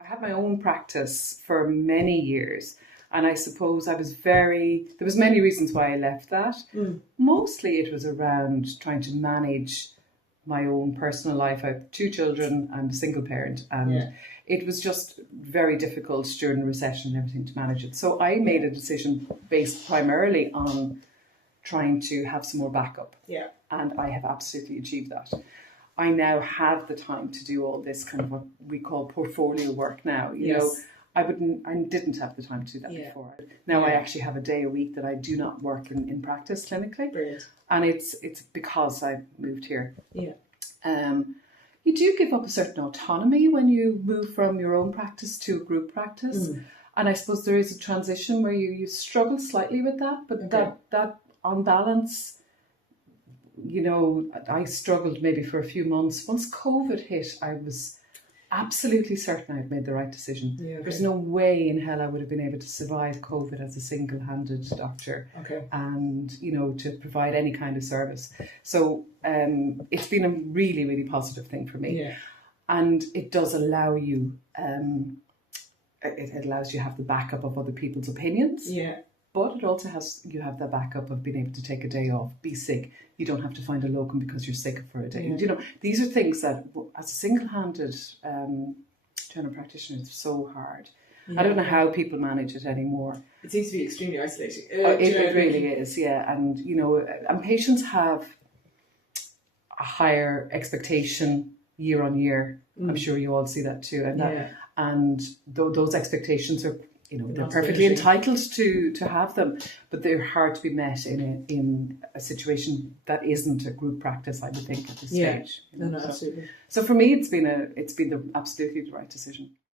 I had my own practice for many years, and I suppose there was many reasons why I left that. Mostly it was around trying to manage my own personal life. I have 2 children and a single parent, and it was just very difficult during the recession and everything to manage it. So I made a decision based primarily on trying to have some more backup. Yeah. And I have absolutely achieved that. I now have the time to do all this kind of what we call portfolio work now. You know, I didn't have the time to do that before. Now I actually have a day a week that I do not work in practice clinically. Brilliant. And it's because I moved here. Yeah. You do give up a certain autonomy when you move from your own practice to a group practice. And I suppose there is a transition where you struggle slightly with that, but that on balance, you know, I struggled maybe for a few months. Once COVID hit, I was absolutely certain I'd made the right decision. Yeah, okay. There's no way in hell I would have been able to survive COVID as a single-handed doctor and, you know, to provide any kind of service. So it's been a really, really positive thing for me. Yeah. And it does allow you, it allows you to have the backup of other people's opinions. Yeah. But it also you have the backup of being able to take a day off, be sick. You don't have to find a locum because you're sick for a day. Yeah. You know, these are things that, as a single-handed general practitioner, it's so hard. I don't know how people manage it anymore. It seems to be extremely isolating. It really is, yeah. And, you know, and patients have a higher expectation year on year. I'm sure you all see that too. And those expectations are, you know, they're perfectly entitled to have them, but they're hard to be met in a situation that isn't a group practice, I would think, at this stage. You know? No, absolutely. So for me, it's been absolutely the right decision.